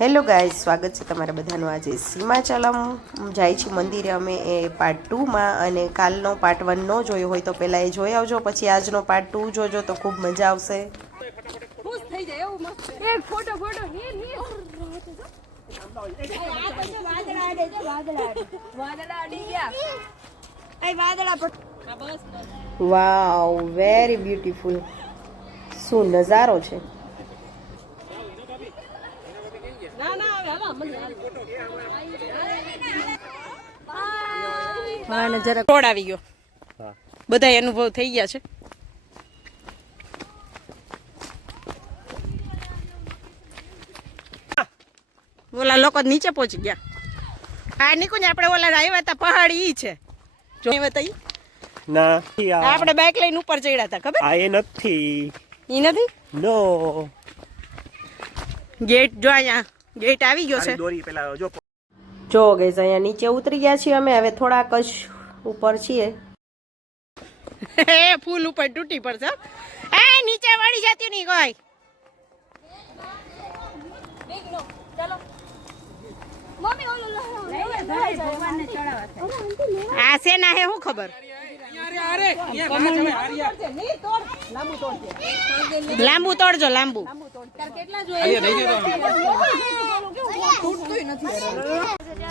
Hello guys, સ્વાગત છે તમારા બધાનું। આજે સીમાચલમ જાય છે મંદિરે અમે એ પાર્ટ 2માં, અને કાલનો પાર્ટ 1 ન જોયો હોય તો પહેલાં એ જોઈ આવજો, પછી આજનો પાર્ટ 2 જોજો તો ખૂબ મજા આવશે। ખુશ થઈ જાય એવું મસ્ત એક ફોટો વાવ, વેરી બ્યુટીફુલ। શું નજારો છે। હા ને જરા કોડ આવી ગયો, બધા અનુભવ થઈ ગયા છે। ઓલા લોકો નીચે પહોંચી ગયા। હા નીકું આપણે ઓલા આવ્યા હતા પહાડી ઈ છે જો આવ્યા ઈ ના આપણે બાઇક લઈને ઉપર ચડ્યા હતા ખબર આ એ નથી ઈ નથી નો ગેટ જો અહીંયા ગેટ આવી ગયો છે। દોરી પેલા જો ગઈઝ અહીંયા નીચે ઉતરી ગયા છીએ અમે, હવે થોડાક જ ઉપર છીએ। ફૂલ ઉપર તૂટી પડશે એ નીચે વળી જતી નહીં કોઈ। આ સેના હે શું ખબર લાંબુ તોડજો લાંબુ।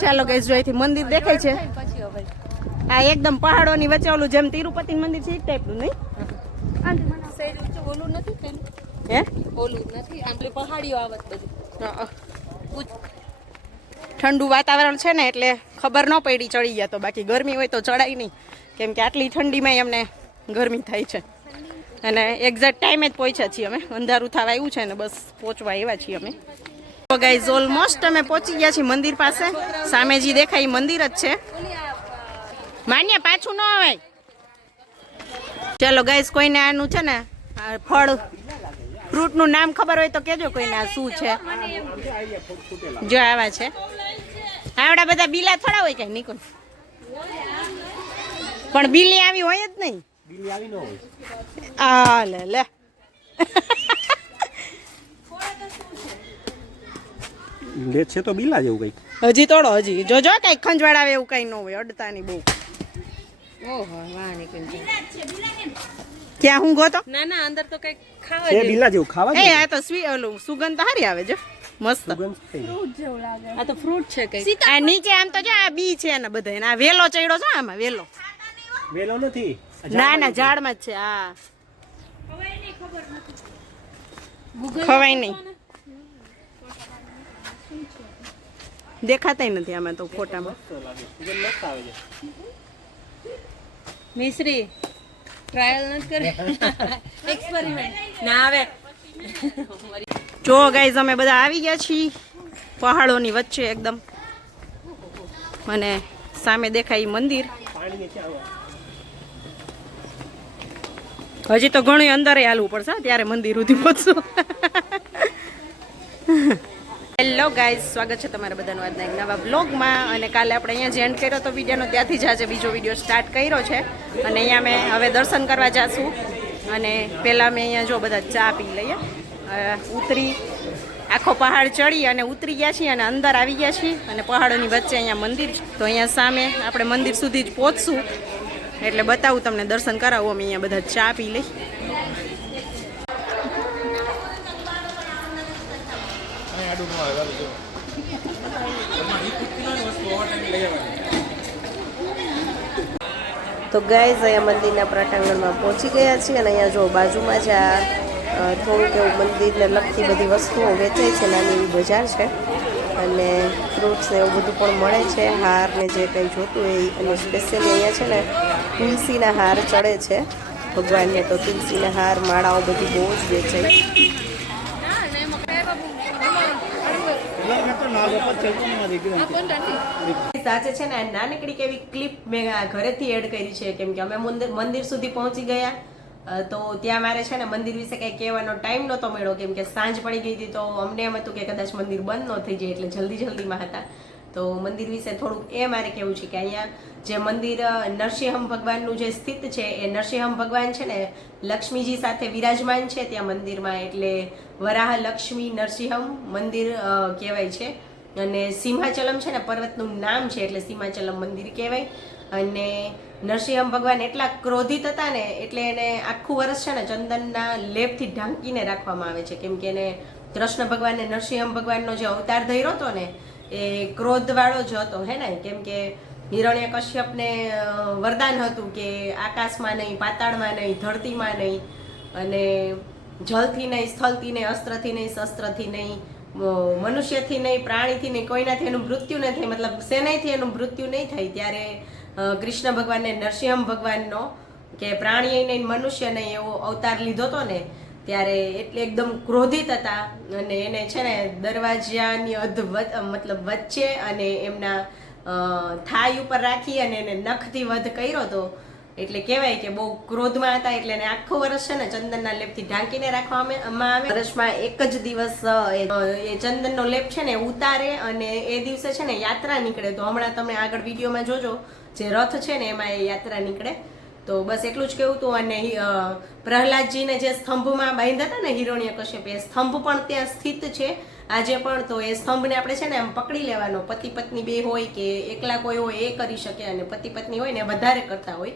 ચાલો ગઈસ જો અહીંથી મંદિર દેખાય છે, આ એકદમ પહાડોની વચ્ચે ઓલું જેમ તિરુપતિ મંદિર છે એ ટાઈપનું નહીં ઓલું નથી હે ઓલું નથી આમ પહાડીઓ આવત બધું ઠંડુ વાતાવરણ છે ને એટલે ખબર ન પડી ચડી ગયા તો, બાકી ગરમી હોય તો ચડાય નહીં કેમ કે આટલી ઠંડીમાં અમને ગરમી થાય છે। અને એક્ઝેક્ટ ટાઈમે જ પહોંચ્યા છીએ અમે, અંધારું થવા આવ્યું છે ને બસ પહોંચવા આવ્યા છીએ અમે। તો ગાઈઝ ઓલમોસ્ટ અમે પહોંચી ગયા છીએ મંદિર પાસે, સામે જે દેખાય મંદિર જ છે। માન્ય પાછું ન આવે। ચાલો ગાઈઝ કોઈને આનું છે ને ફળ ફ્રૂટનું નામ ખબર હોય તો કેજો કોઈને આ શું છે। જો આવા છે, આવડા બધા બીલા થોડા હોય કઈ નીકળ, પણ બીલી આવી હોય જ નહીં। બીલી આવી ન હોય આ લે લે લે છે તો બીલા જેવું કઈક હજી તોડો હજી જોજો કઈ ખંજવાળ આવે એવું કઈ ન હોય અડતા ની બહુ। ઓહો વાહ નીકળી ક્યાં હું ગોતો ના ના અંદર તો કઈ ખાવા છે બીલા જેવું ખાવા એ આ તો ઓલું સુગંધ હારી આવે જો મસ્ત ફ્રૂટ જેવું લાગે। આ તો ફ્રૂટ છે કઈ આ નીચે આમ તો જો આ બી છે ને બધા આ વેલો ચડ્યો છે આમાં વેલો નથી ના ના ઝાડમાં જ છે। હા ખવાય નહીં દેખાતાય નથી આમાં તો ફોટામાં। મિશ્રી ટ્રાયલ નથી કરે એક્સપેરિમેન્ટ ના આવે। જો ગાઈઝ અમે બધા આવી ગયા છીએ પહાડોની વચ્ચે એકદમ, અને સામે દેખાય મંદિર। હજી તો ઘણું અંદર હાલવું પડશે ત્યારે મંદિર સુધી પહોંચશું। હેલો ગાઈઝ, સ્વાગત છે તમારા બધાનું આજના એક નવા બ્લોગમાં। અને કાલે આપણે અહીંયા જે એન્ડ કર્યો તો વિડીયોનો ત્યાંથી જ આજે બીજો વિડીયો સ્ટાર્ટ કર્યો છે, અને અહીંયા અમે હવે દર્શન કરવા જઈશું। અને પહેલાં અમે અહીંયા જો બધા ચા પી લઈએ, ઉતરી આખો પહાડ ચડી અને ઉતરી ગયા છીએ અને અંદર આવી ગયા છીએ, અને પહાડોની વચ્ચે અહીંયા મંદિર છે તો અહીંયા સામે આપણે મંદિર સુધી જ પહોંચશું એટલે બતાવું તમને, દર્શન કરાવું। અમે અહીંયા બધા ચા પી લઈ। તો ગાઈઝ અહીંયા મંદિરના પ્રાંગણમાં પહોંચી ગયા છીએ, અને અહીંયા જો બાજુમાં જ આ થોડુંક એવું મંદિરને લગતી બધી વસ્તુઓ વેચાય છે, નાની એવી બજાર છે, અને ફ્રૂટ્સ ને એવું બધું પણ મળે છે, હાર ને જે કંઈ જોતું હોય। અને સ્પેશિયલી અહીંયા છે ને તુલસીના હાર ચડે છે ભગવાનને, તો તુલસીના હાર માળાઓ બધી બહુ જ વેચાય। સાચે છે ને નાનકડી કેવી ક્લિપ મેં ઘરેથી એડ કરી છે, કેમ કે અમે મંદિર સુધી પહોંચી ગયા તો ત્યાં મારે છે ને મંદિર વિશે કંઈ કહેવાનો ટાઈમ નહોતો મળ્યો, કેમ કે સાંજ પડી ગઈ હતી તો અમને એમ હતું કે કદાચ મંદિર બંધ ન થઈ જાય, એટલે જલ્દીમાં હતા। તો મંદિર વિશે થોડુંક એ મારે કહેવું છે કે અહીંયા જે મંદિર નરસિંહ ભગવાનનું જે સ્થિત છે એ નરસિંહ ભગવાન છે ને લક્ષ્મીજી સાથે વિરાજમાન છે ત્યાં મંદિરમાં, એટલે વરાહ લક્ષ્મી નરસિંહ મંદિર કહેવાય છે. અને સિંહાચલમ છે ને પર્વતનું નામ છે એટલે સિંહાચલમ મંદિર કહેવાય. અને નરસિંહ ભગવાન એટલા ક્રોધિત હતા ને એટલે એને આખું વર્ષ છે ને ચંદનના લેપથી ઢાંકીને રાખવામાં આવે છે, કેમ કે એને કૃષ્ણ ભગવાનને નરસિંહ ભગવાનનો જે અવતાર ધર્યો હતો ને એ ક્રોધવાળો જ હતો હે ને, કેમ કે હિરણ્યકશ્યપને વરદાન હતું કે આકાશમાં નહીં, પાતાળમાં નહીં, ધરતીમાં નહીં, અને જલથી નહીં, સ્થળથી નહીં, અસ્ત્રથી નહીં, શસ્ત્રથી નહીં, મનુષ્યથી નહીં, પ્રાણીથી નહીં, કોઈનાથી એનું મૃત્યુ નહીં થાય, મતલબ શેનાથી એનું મૃત્યુ નહીં થાય. ત્યારે કૃષ્ણ ભગવાનને નરસિંહ ભગવાનનો કે પ્રાણીએ નહીં, મનુષ્ય નહીં એવો અવતાર લીધો હતો ને, ત્યારે એટલે એકદમ ક્રોધિત હતા. અને એને છે ને દરવાજાની મતલબ વચ્ચે અને એમના થાઈ ઉપર રાખી અને એને નખથી વધ કર્યો હતો. એટલે કહેવાય કે બહુ ક્રોધમાં હતા, એટલે એને આખું વર્ષ છે ને ચંદનના લેપથી ઢાંકીને રાખવામાં આવે. વર્ષમાં એક જ દિવસ એ ચંદનનો લેપ છે ને ઉતારે અને એ દિવસે છે ને યાત્રા નીકળે. તો હમણાં તમે આગળ વિડીયોમાં જોજો જે રથ છે ને એમાં એ યાત્રા નીકળે. તો બસ એટલું જ કહેવું હતું. અને પ્રહલાદજીને જે સ્તંભમાં બાંધ્યા હતા ને હિરણ્યકશ્યપ, એ સ્તંભ પણ ત્યાં સ્થિત છે આજે પણ. તો એ સ્તંભને આપણે છે ને આમ પકડી લેવાનો, પતિ પત્ની બે હોય કે એકલા કોઈ હોય એ કરી શકે, અને પતિ પત્ની હોય ને વધારે કરતા હોય.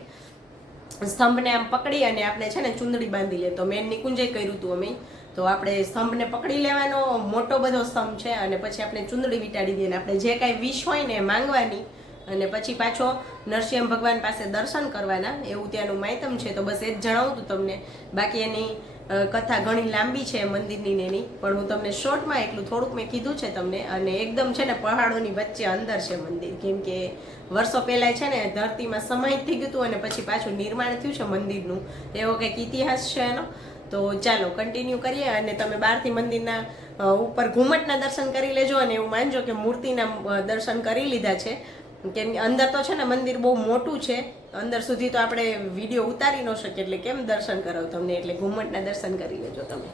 સ્તંભને આમ પકડી અને આપણે છે ને ચૂંદડી બાંધી લે. તો મેન નિકુંજે કર્યું હતું અમે. તો આપણે સ્તંભને પકડી લેવાનો, મોટો બધો સ્તંભ છે, અને પછી આપણે ચૂંદડી વીંટાળી દઈએ. આપણે જે કાંઈ વિશ હોય ને માંગવાની, અને પછી પાછો નરસિંહ ભગવાન પાસે દર્શન કરવાના, એવું ત્યાંનું માયતમ છે. તો બસ એ જ જણાવું હતું તમને. બાકી એની કથા ઘણી લાંબી છે મંદિરની ને એની, પણ હું તમને શોર્ટમાં એટલું થોડુંક મેં કીધું છે તમને. અને એકદમ છે ને પહાડોની વચ્ચે અંદર છે મંદિર, કેમ કે વર્ષો પહેલાં છે ને ધરતીમાં સમાહિત થઈ ગયું હતું અને પછી પાછું નિર્માણ થયું છે મંદિરનું, એવો કંઈક ઇતિહાસ છે એનો. તો ચાલો કન્ટિન્યુ કરીએ. અને તમે બહારથી મંદિરના ઉપર ઘુમટના દર્શન કરી લેજો, અને એવું માનજો કે મૂર્તિના દર્શન કરી લીધા છે. કેમ અંદર તો છે ને મંદિર બહુ મોટું છે, અંદર સુધી તો આપણે વિડીયો ઉતારી ન શકીએ, એટલે કેમ દર્શન કરાવ તમને, એટલે ઘુમટના દર્શન કરી લેજો તમે.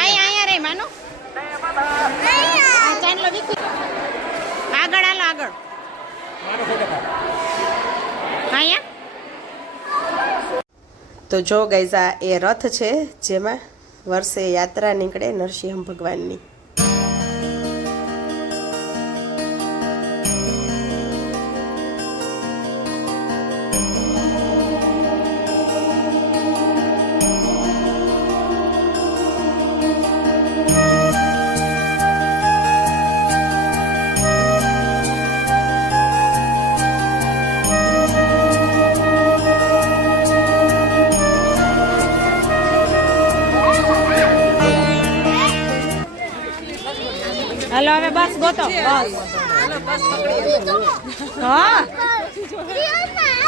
અહીંયા રે માનો ચાંદલો દીકરી આગળ હાલો આગળ અહીંયા. તો જો ગાઈઝ આ એ રથ છે જેમાં વર્ષે યાત્રા નીકળે નરસિંહ ભગવાનની. હાલો હવે બસ ગોતો બસ. હા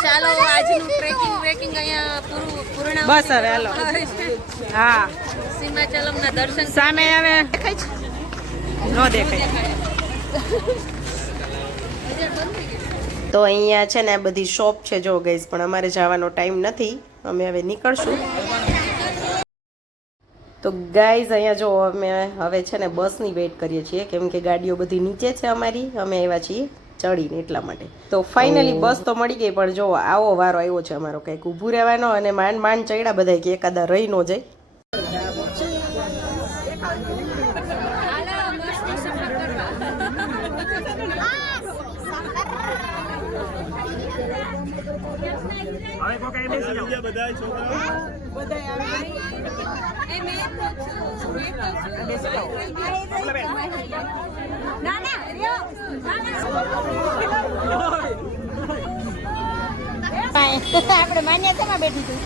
ચાલો આજનું ટ્રેકિંગ અહીંયા પૂર્ણ બસ હવે હાલો. હા સીમાચલમના દર્શન સામે હવે દેખાય છે? ન દેખાય. તો અહીંયા છે ને આ બધી શોપ છે જો ગઈશ, પણ અમારે જવાનો ટાઈમ નથી, અમે હવે નીકળશું. તો ગાઈઝ અહીંયા જો અમે હવે છે ને બસની વેઇટ કરીએ છીએ, કેમ કે ગાડીઓ બધી નીચે છે અમારી, અમે આવ્યા છીએ ચડીને એટલા માટે. તો ફાઇનલી બસ તો મળી ગઈ, પણ જો આવો વારો આવ્યો છે અમારો કંઈક ઊભું રહેવાનો, અને માંડ ચડ્યા બધા કે એકાદા રહી ન જાય. આપણે માન્યતામાં બેઠી છું.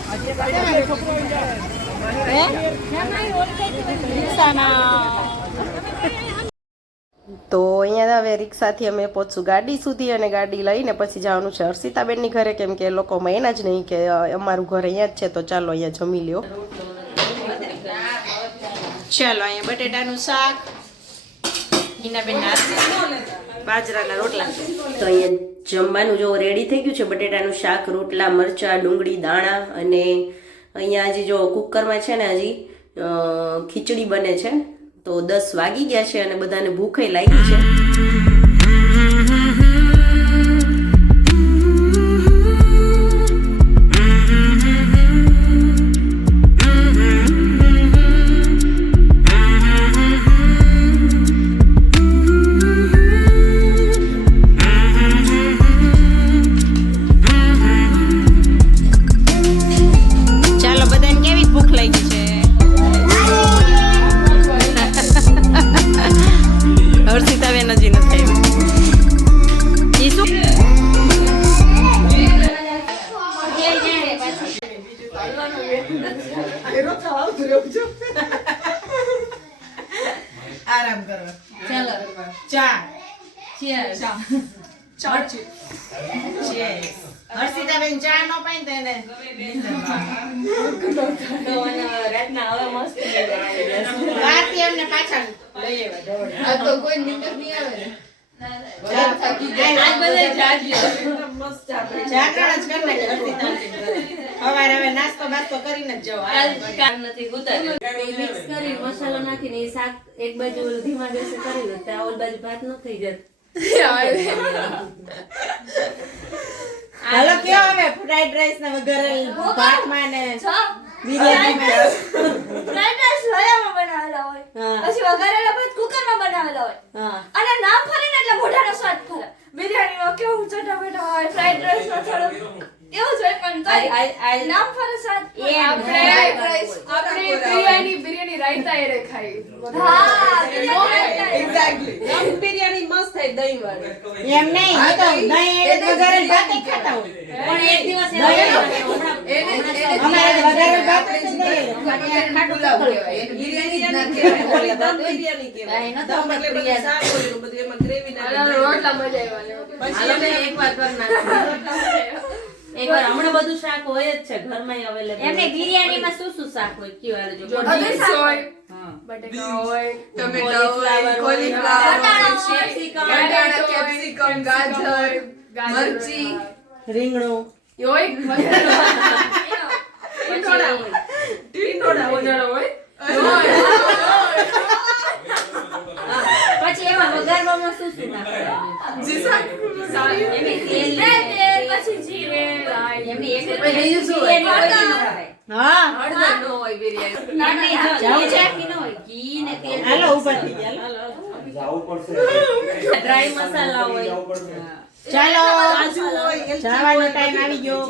તો અહીંયા હવે રિક્ષાથી અમે પહોંચશું ગાડી સુધી, અને ગાડી લઈને પછી જવાનું છે હર્ષિતાબેનની ઘરે, કેમ કે એ લોકો મહિના જ નહીં કે અમારું ઘર અહીંયા જ છે, તો ચાલો અહીંયા જમી લ્યો. ચાલો અહીંયા બટેટાનું શાક, હિનાબેન નાસ્તો, બાજરાના રોટલા તો અહીંયા જમવાનું જો રેડી થઈ ગયું છે. બટેટાનું શાક, રોટલા, મરચાં, ડુંગળી, દાણા અને અહીંયા હજી જો કુકરમાં છે ને હજી ખીચડી બને છે. તો 10 વાગી ગયા છે અને બધાને ભૂખે લાગી છે. ચાલો બધાને કેવી ભૂખ લાગી છે હર્ષિતાબેન હજી નથી આવી. ઈ શું આરામ કરવા. ચાલો ચા હર્ષિતાબેન ચા નો પાઈ તેને રાતે એમને પાછા લઈ સવારે હવે નાસ્તો બાસ્તો કરીને જ મિક્સ કરી મસાલો નાખીને એ શાક એક બાજુ ધીમા ગેસે કરી દો ત્યાં ઓલ બાજુ ભાત ન થઈ જાય. હાલો કેવો હવે ફ્રાઈડ રાઈસ ને વઘારેલ ભાતમાં ને બિરયાનીમાં ફ્રાઈડ રાઈસ લોયામાં બનાવેલા હોય, પછી વઘારેલા ભાત કુકરમાં બનાવેલા હોય, અને નામ ફરે ને એટલે મોઢાનો સ્વાદ ફરે. બિરયાનીમાં કેવું ચટાપટા હોય, ફ્રાઈડ રાઈસમાં થોડું એવું જ હોય, પણ નામ ફરે સ્વાદ. આપણે બિરયાની રાયતા એરે ખાઈ. હા, બિરયાની એક્ઝેક્ટલી. બિરયાની મસ્ત થાય દહીં વાળી. એમ નહીં એ તો દહીં એ વઘારેલ ભાત જ ખાતા હોય. પણ એક દિવસ અમારે વઘારેલ ભાત જ દહીં પુલાવ કહેવાય. એને બિરયાની જ ના કહેવાય. ઓલી દમ બિરયાની કહેવાય. દમ એટલે બધું શાક હોય, બધું એમાં ગ્રેવી નાખી. રોટલા મજા આવ્યા. પછી અમે એકવાર કરી નાખ્યું. એકવાર હમણાં બધું શાક હોય જ છે ઘરમાં અવેલેબલ. એમને બિરયાનીમાં શું શું શાક હોય કયો હાલ જો. બીન્સ હોય, બટેકા હોય, ટમેટા હોય, કોલીફ્લાવર, વટાણા, કેપ્સિકમ, ગાજર, મરચી, રીંગણું હોય, ટીંડોળા હોય. પછી એમાં વઘારવામાં શું શું નાખવાનું? જે શાક એમાં તેલ પછી જીરે, રાઈ. એમની એક બીજું શું હોય? હા હળદર ન હોય બિરયાની. જાવું છે? ઘી ન હોય, ઘી ને તેલ. હાલો ઊભા થઈ ગયા જવું પડશે ડ્રાય મસાલા હોય. ચાલો જવાનો ટાઈમ આવી ગયો.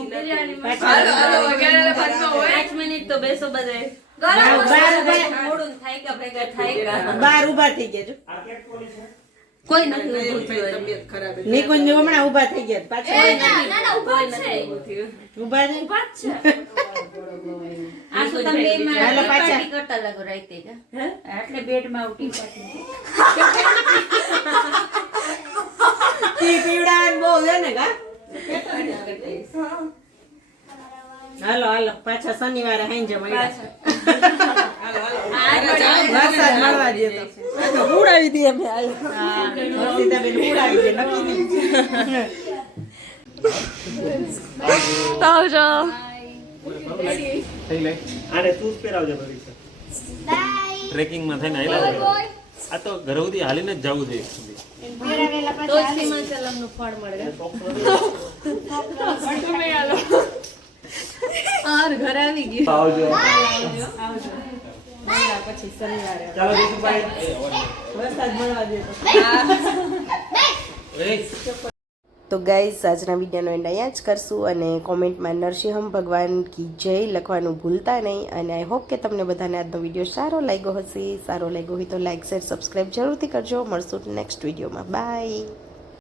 હાલો વઘારેલા ભાતમાં હોય. 5 મિનિટ તો બેસો બધે. મોડું થાય કે ભેગા થાય કે. બાર ઊભા થઈ ગયા છો. કોઈ નથી ઊભું થયું. તબિયત ખરાબ એટલે. નિકુંજ હમણાં ઊભા થઈ ગયા પાછા ના, ઊભા જ છે. ઊભા છે. ઊભા જ છે. આ તો તમે હાલો પાછા. કરતા લાગો રાઈતે કા. એટલે બેડમાં ઉઠી પાછી. ટી પીવડાવવાનું બહુ છે ને કા. હાલો હાલો પાછા શનિવારે હાંજે મળ્યા. વરસાદ મળવા દે તો ઉડાવી દે અમે હા હર્ષિતાબેન ઉડાવી દે નક્કી નહીં. આવજો. થઈ લે આને શૂઝ પહેરાવજો ભવિષ્ય ટ્રેકિંગમાં થઈને આયલા છે. આ તો ઘરે સુધી હાલીને જ જવું જોઈએ સુધી. તો જ સીમાચલમનું ફળ મળે. ઘરે આવી ગઈ. આવજો પછી શનિવારે ચાલો દેશુભાઈ વરસાદ મળવા દે તો ગાઈઝ આજના વિડીયોનો એન્ડ અહીંયા જ કરશું અને કોમેન્ટમાં નરસિંહ ભગવાન કી જય લખવાનું ભૂલતા નહીં. અને આઈ હોપ કે તમને બધાને આજનો વિડીયો સારો લાગ્યો હશે. સારો લાગ્યો હોય તો લાઈક શેર સબસ્ક્રાઈબ જરૂરથી કરજો. મળશું નેક્સ્ટ વિડીયોમાં. બાય.